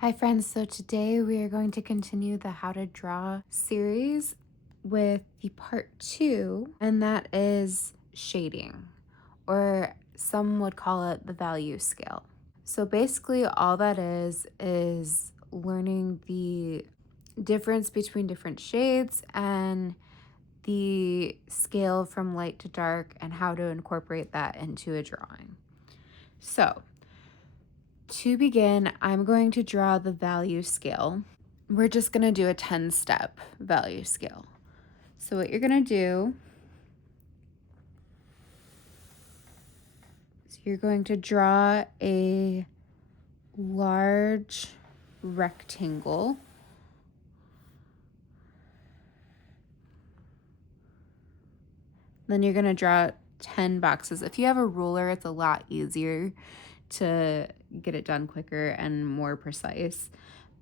Hi friends, so today we are going to continue the How to Draw series with the part 2, and that is shading, or some would call it the value scale. So basically all that is learning the difference between different shades and the scale from light to dark and how to incorporate that into a drawing. So to begin, I'm going to draw the value scale. We're just going to do a 10-step value scale. So what you're going to do is you're going to draw a large rectangle. Then you're going to draw 10 boxes. If you have a ruler, it's a lot easier to get it done quicker and more precise,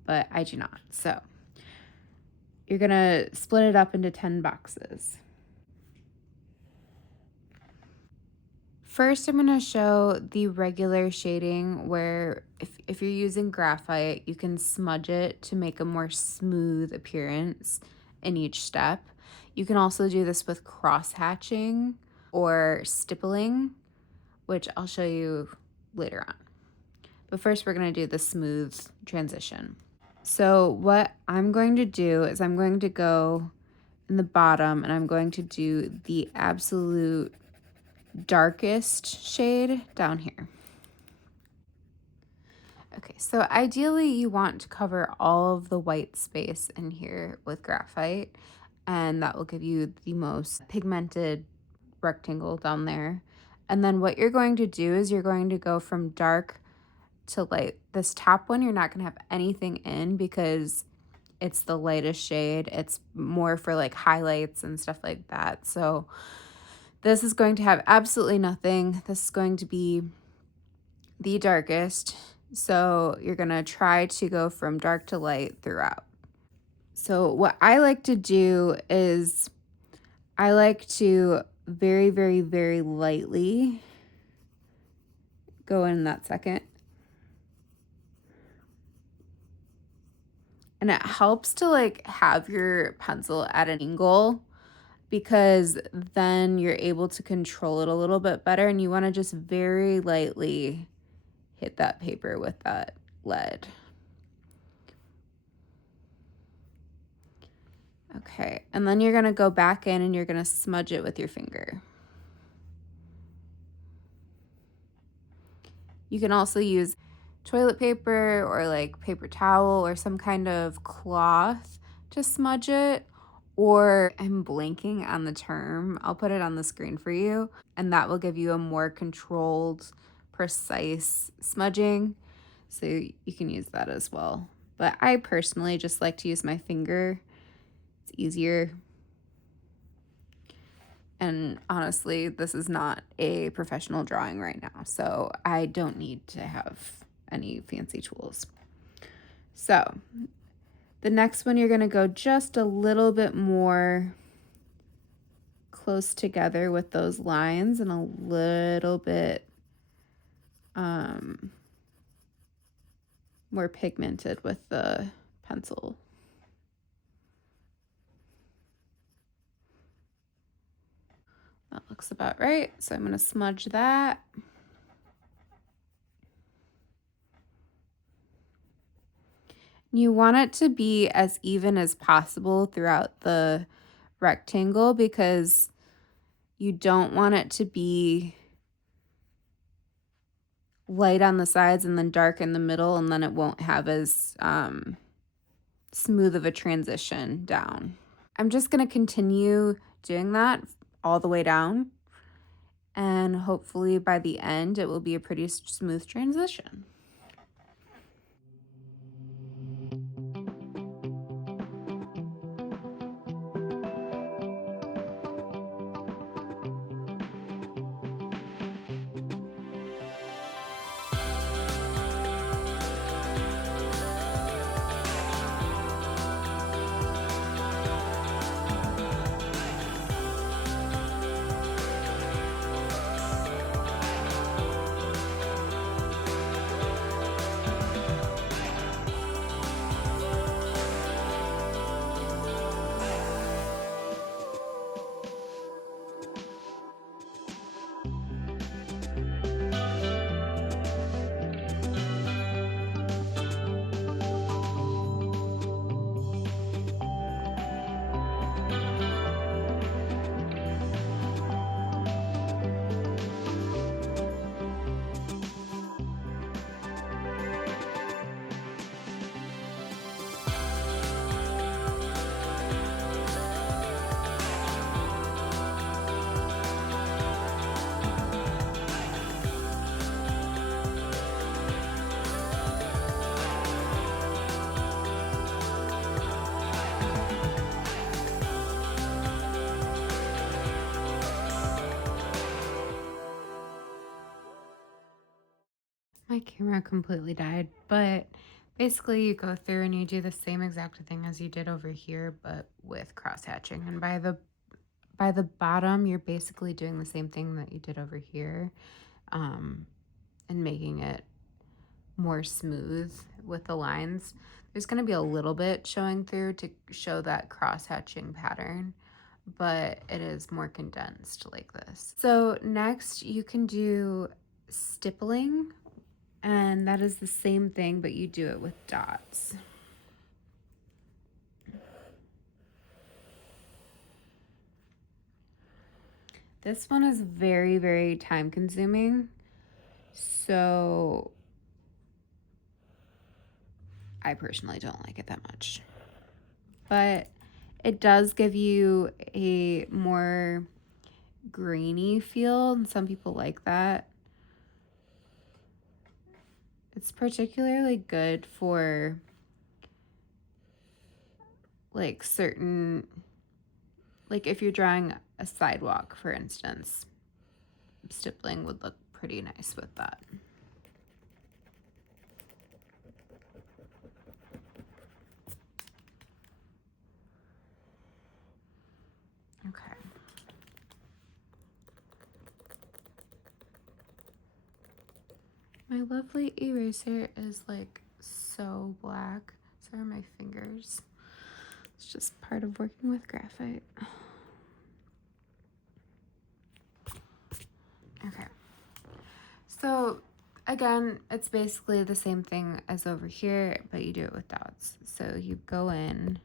but I do not. So you're going to split it up into 10 boxes. First, I'm going to show the regular shading where if you're using graphite, you can smudge it to make a more smooth appearance in each step. You can also do this with cross-hatching or stippling, which I'll show you later on. But first, we're going to do the smooth transition. So what I'm going to do is I'm going to go in the bottom and I'm going to do the absolute darkest shade down here. Okay, so ideally you want to cover all of the white space in here with graphite, and that will give you the most pigmented rectangle down there. And then what you're going to do is you're going to go from dark to light. This top one, you're not going to have anything in because it's the lightest shade. It's more for like highlights and stuff like that. So this is going to have absolutely nothing. This is going to be the darkest. So you're going to try to go from dark to light throughout. So what I like to do is I like to very, very, very lightly go in that second. And it helps to like have your pencil at an angle because then you're able to control it a little bit better, and you want to just very lightly hit that paper with that lead. Okay, and then you're going to go back in and you're going to smudge it with your finger. You can also use toilet paper or like paper towel or some kind of cloth to smudge it, or I'm blanking on the term. I'll put it on the screen for you, and that will give you a more controlled, precise smudging. So you can use that as well. But I personally just like to use my finger. It's easier. And honestly, this is not a professional drawing right now, so I don't need to have any fancy tools. So the next one, you're going to go just a little bit more close together with those lines and a little bit more pigmented with the pencil. That looks about right. So I'm going to smudge that. You want it to be as even as possible throughout the rectangle because you don't want it to be light on the sides and then dark in the middle, and then it won't have as smooth of a transition down. I'm just going to continue doing that all the way down, and hopefully by the end it will be a pretty smooth transition. My camera completely died, but basically you go through and you do the same exact thing as you did over here, but with cross hatching. And by the bottom, you're basically doing the same thing that you did over here, um, and making it more smooth with the lines. There's going to be a little bit showing through to show that cross hatching pattern, but it is more condensed like this. So next you can do stippling, and that is the same thing, but you do it with dots. This one is very, very time consuming. So I personally don't like it that much. But it does give you a more grainy feel, and some people like that. It's particularly good for like certain, like if you're drawing a sidewalk, for instance, stippling would look pretty nice with that. Okay. My lovely eraser is like so black. So are my fingers. It's just part of working with graphite. Okay. So again, it's basically the same thing as over here, but you do it with dots. So you go in,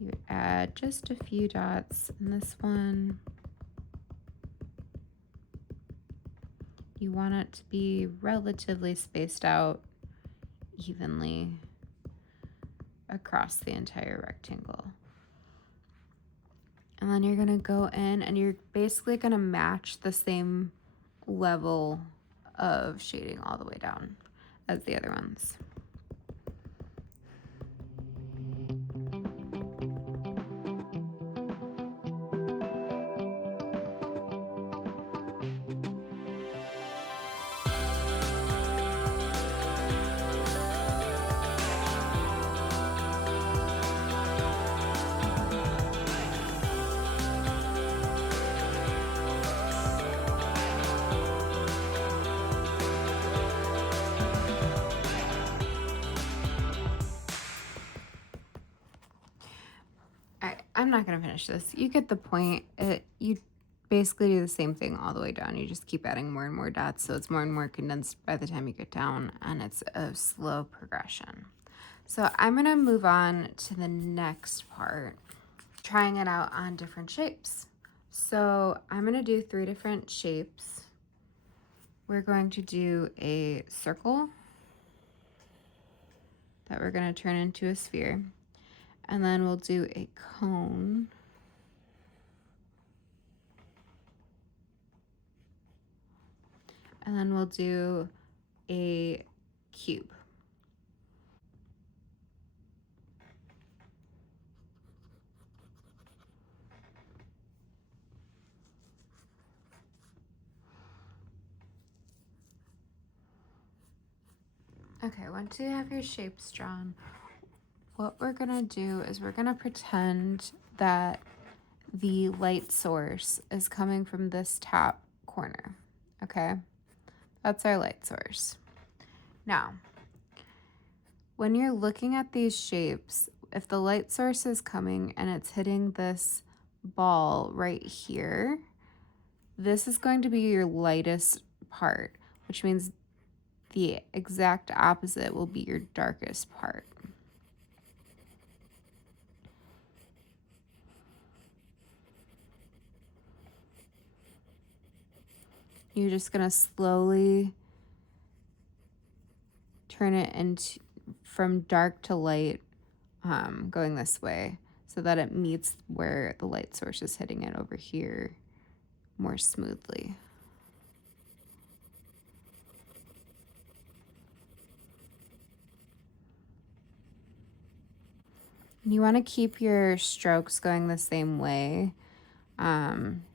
you add just a few dots in this one. You want it to be relatively spaced out evenly across the entire rectangle. And then you're going to go in and you're basically going to match the same level of shading all the way down as the other ones. I'm not going to finish this. You get the point. You basically do the same thing all the way down. You just keep adding more and more dots, so it's more and more condensed by the time you get down, and it's a slow progression. So I'm going to move on to the next part, trying it out on different shapes. So I'm going to do 3 different shapes. We're going to do a circle that we're going to turn into a sphere. And then we'll do a cone. And then we'll do a cube. Okay, once you have your shapes drawn, what we're gonna do is we're gonna pretend that the light source is coming from this top corner, okay? That's our light source. Now, when you're looking at these shapes, if the light source is coming and it's hitting this ball right here, this is going to be your lightest part, which means the exact opposite will be your darkest part. You're just going to slowly turn it into from dark to light, going this way so that it meets where the light source is hitting it over here more smoothly. You want to keep your strokes going the same way,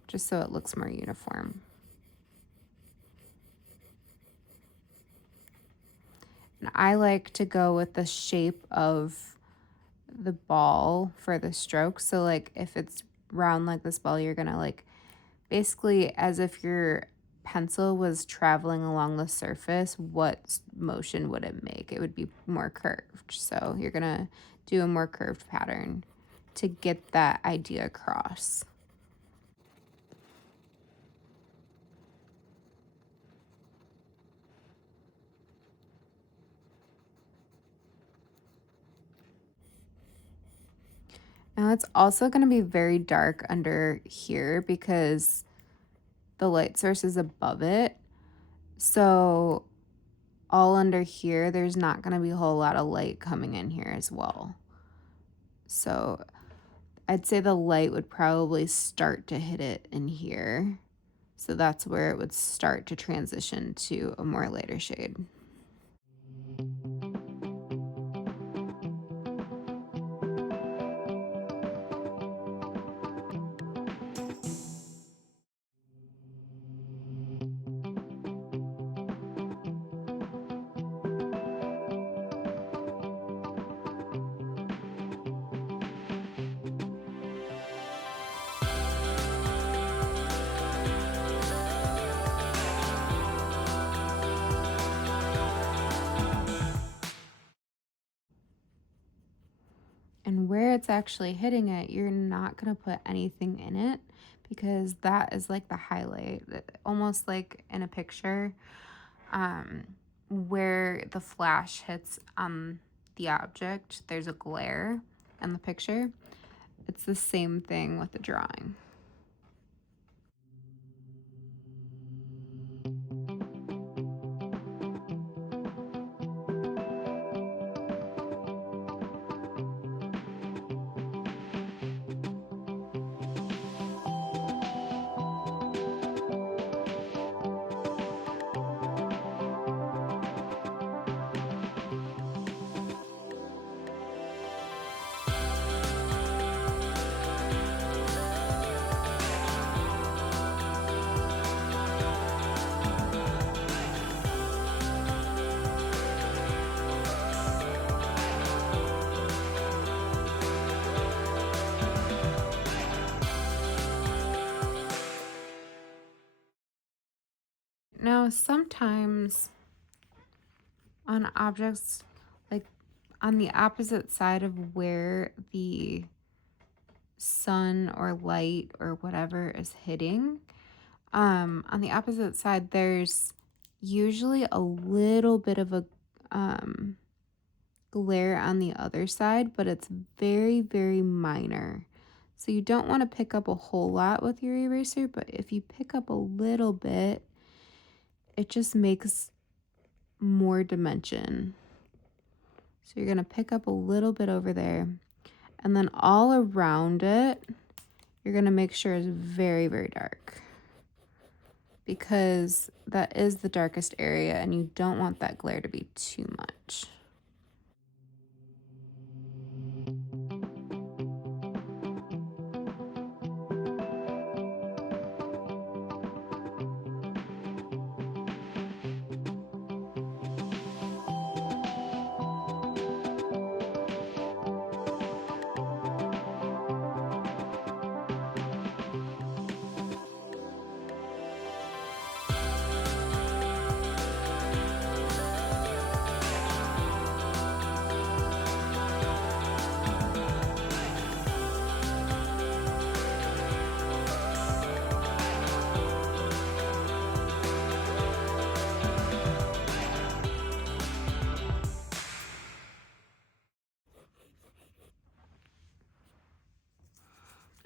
just so it looks more uniform. And I like to go with the shape of the ball for the stroke. So like if it's round like this ball, you're gonna like basically as if your pencil was traveling along the surface, what motion would it make? It would be more curved. So you're gonna do a more curved pattern to get that idea across. Now it's also going to be very dark under here because the light source is above it. So all under here, there's not going to be a whole lot of light coming in here as well. So I'd say the light would probably start to hit it in here. So that's where it would start to transition to a more lighter shade. And where it's actually hitting it, you're not going to put anything in it because that is like the highlight, almost like in a picture, um, where the flash hits on the object, there's a glare in the picture. It's the same thing with the drawing. Now, sometimes on objects, like on the opposite side of where the sun or light or whatever is hitting, on the opposite side, there's usually a little bit of a um, glare on the other side, but it's very, very minor. So you don't want to pick up a whole lot with your eraser, but if you pick up a little bit, it just makes more dimension. So you're going to pick up a little bit over there, and then all around it, you're going to make sure it's very, very dark because that is the darkest area and you don't want that glare to be too much.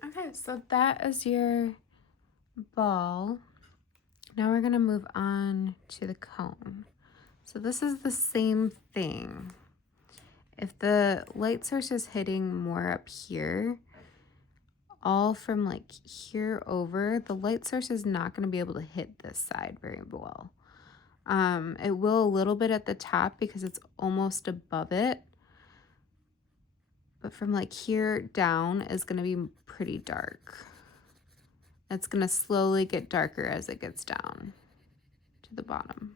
Okay, so that is your ball. Now we're going to move on to the cone. So this is the same thing. If the light source is hitting more up here, all from like here over, the light source is not going to be able to hit this side very well. It will a little bit at the top because it's almost above it. But from like here down is going to be pretty dark. It's going to slowly get darker as it gets down to the bottom.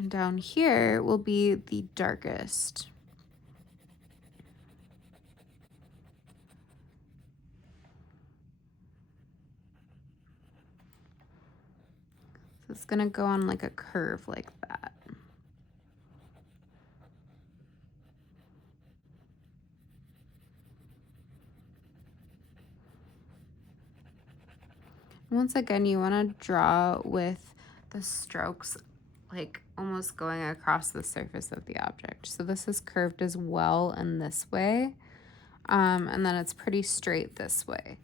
And down here will be the darkest. So it's going to go on like a curve like that. Once again, you want to draw with the strokes like almost going across the surface of the object. So this is curved as well in this way, and then it's pretty straight this way.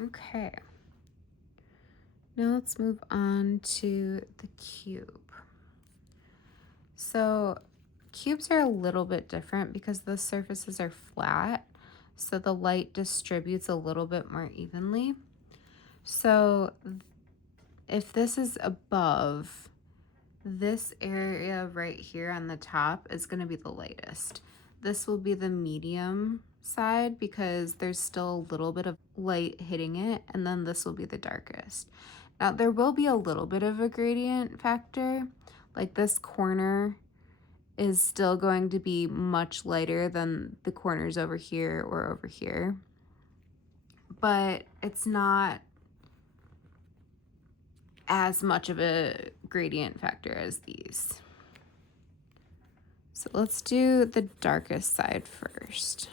Okay. Now let's move on to the cube. So cubes are a little bit different because the surfaces are flat, so the light distributes a little bit more evenly. So if this is above, this area right here on the top is going to be the lightest. This will be the medium side because there's still a little bit of light hitting it, and then this will be the darkest. Now there will be a little bit of a gradient factor, like this corner is still going to be much lighter than the corners over here or over here, but it's not as much of a gradient factor as these. So let's do the darkest side first.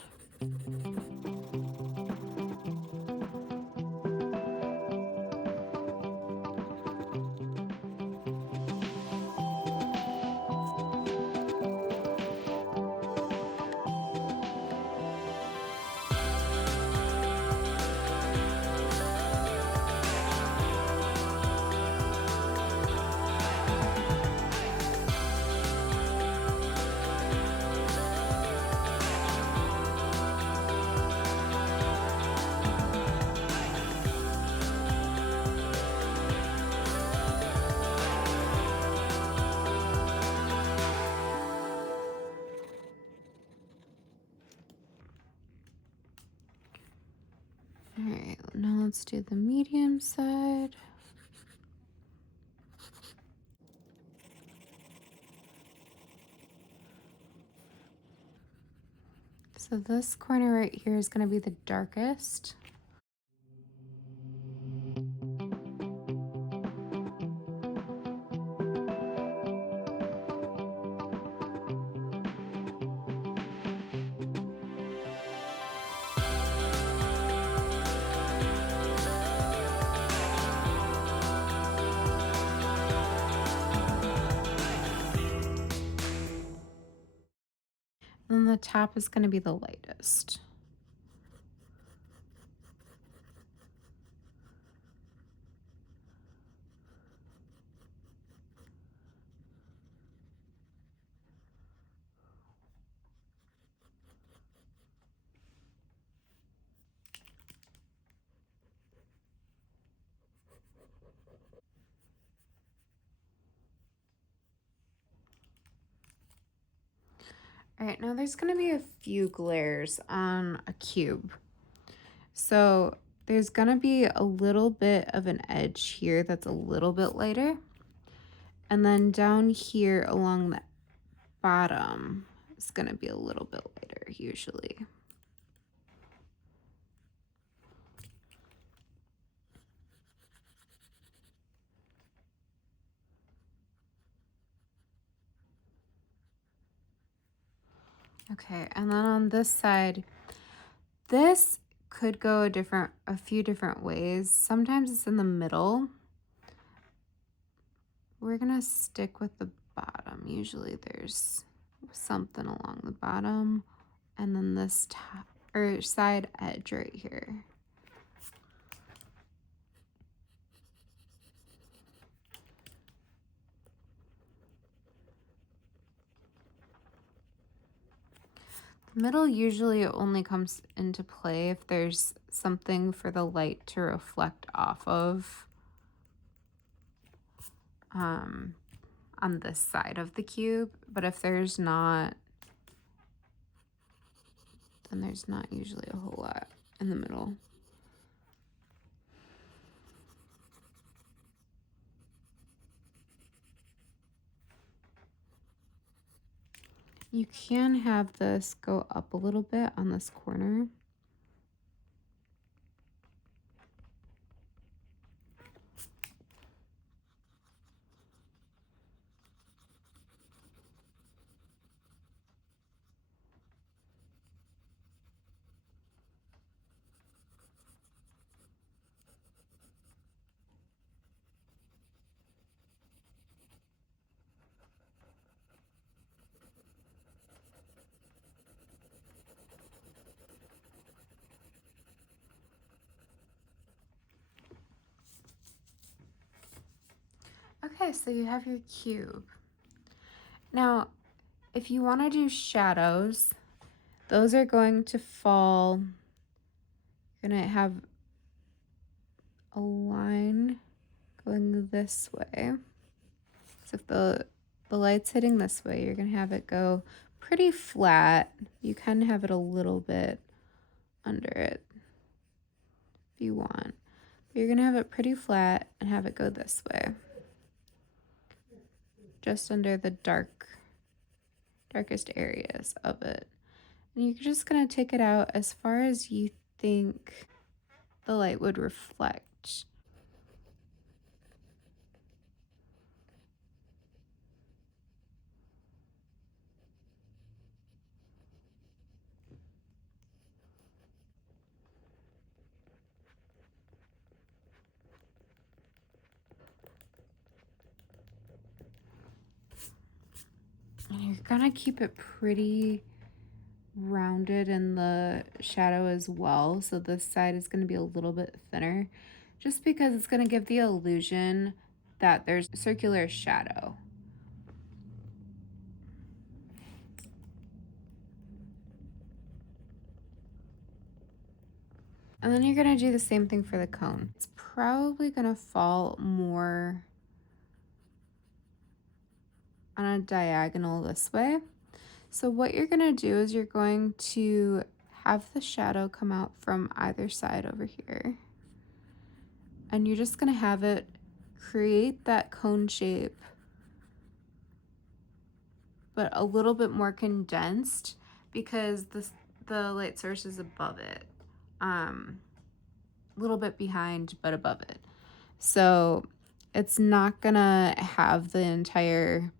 All right, now let's do the medium side. So this corner right here is going to be the darkest. And the top is going to be the lightest. All right, now there's going to be a few glares on a cube. So there's going to be a little bit of an edge here that's a little bit lighter. And then down here along the bottom, it's going to be a little bit lighter usually. Okay, and then on this side, this could go a few different ways. Sometimes it's in the middle. We're gonna stick with the bottom. Usually there's something along the bottom, and then this top or side edge right here. The middle usually only comes into play if there's something for the light to reflect off of on this side of the cube. But if there's not, then there's not usually a whole lot in the middle. You can have this go up a little bit on this corner. Okay, so you have your cube. Now, if you want to do shadows, those are going to fall. You're going to have a line going this way. So if the light's hitting this way, you're going to have it go pretty flat. You can have it a little bit under it if you want. But you're going to have it pretty flat and have it go this way. Just under the darkest areas of it. And you're just going to take it out as far as you think the light would reflect. And you're gonna keep it pretty rounded in the shadow as well. So this side is gonna be a little bit thinner just because it's gonna give the illusion that there's a circular shadow. And then you're gonna do the same thing for the cone. It's probably gonna fall more on a diagonal this way. So what you're gonna do is you're going to have the shadow come out from either side over here. And you're just gonna have it create that cone shape, but a little bit more condensed because the light source is above it. A little bit behind, but above it. So it's not gonna have the entire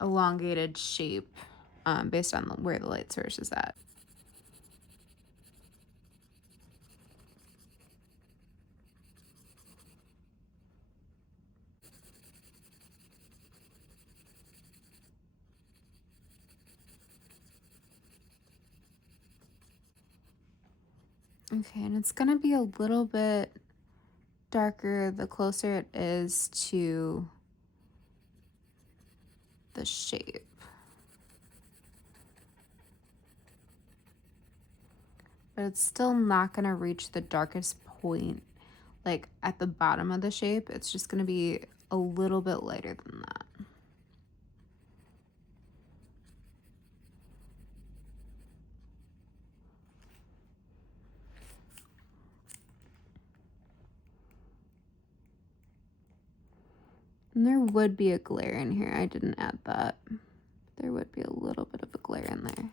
elongated shape based on where the light source is at. Okay, and it's gonna be a little bit darker the closer it is to the shape. But it's still not gonna reach the darkest point, like at the bottom of the shape. It's just gonna be a little bit lighter than that. And there would be a glare in here. I didn't add that. There would be a little bit of a glare in there.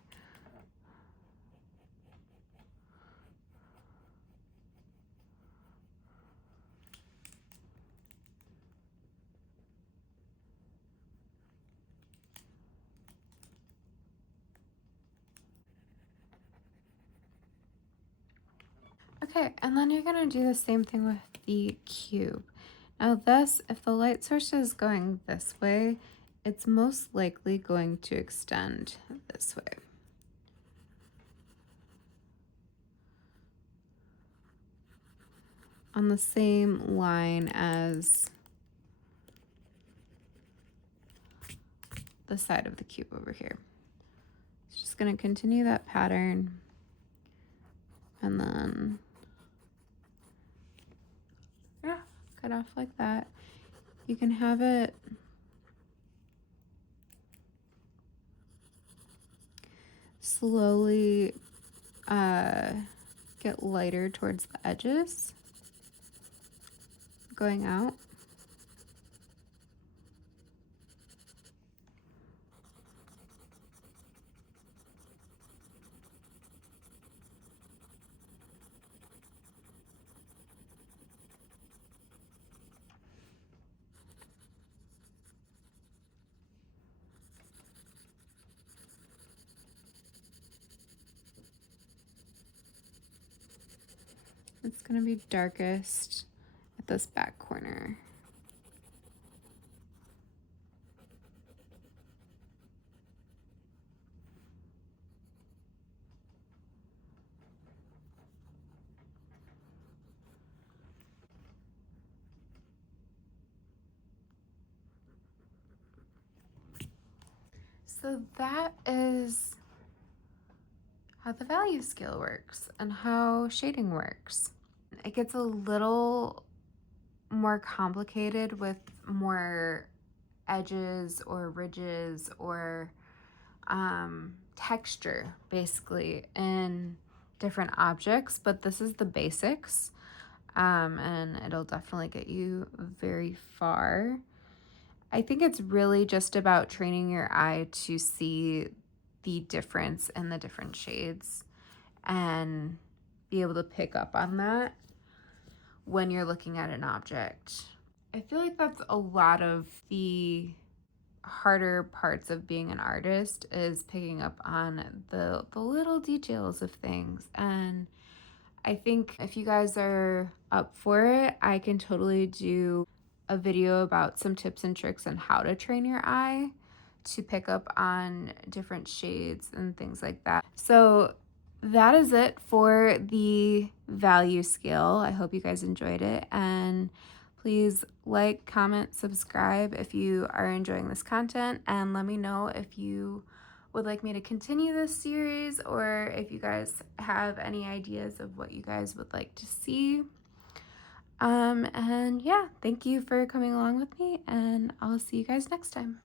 Okay, and then you're gonna do the same thing with the cube. Now this, if the light source is going this way, it's most likely going to extend this way. On the same line as the side of the cube over here. It's just gonna continue that pattern and then, yeah, cut off like that. You can have it slowly get lighter towards the edges going out. It's gonna be darkest at this back corner. So that is how the value scale works and how shading works. It gets a little more complicated with more edges or ridges or texture basically in different objects, but this is the basics, and it'll definitely get you very far. I think it's really just about training your eye to see the difference in the different shades and be able to pick up on that when you're looking at an object. I feel like that's a lot of the harder parts of being an artist, is picking up on the little details of things. And I think if you guys are up for it, I can totally do a video about some tips and tricks on how to train your eye to pick up on different shades and things like that. So that is it for the value scale. I hope you guys enjoyed it, and please like, comment, subscribe if you are enjoying this content, and let me know if you would like me to continue this series or if you guys have any ideas of what you guys would like to see. And yeah, thank you for coming along with me, and I'll see you guys next time.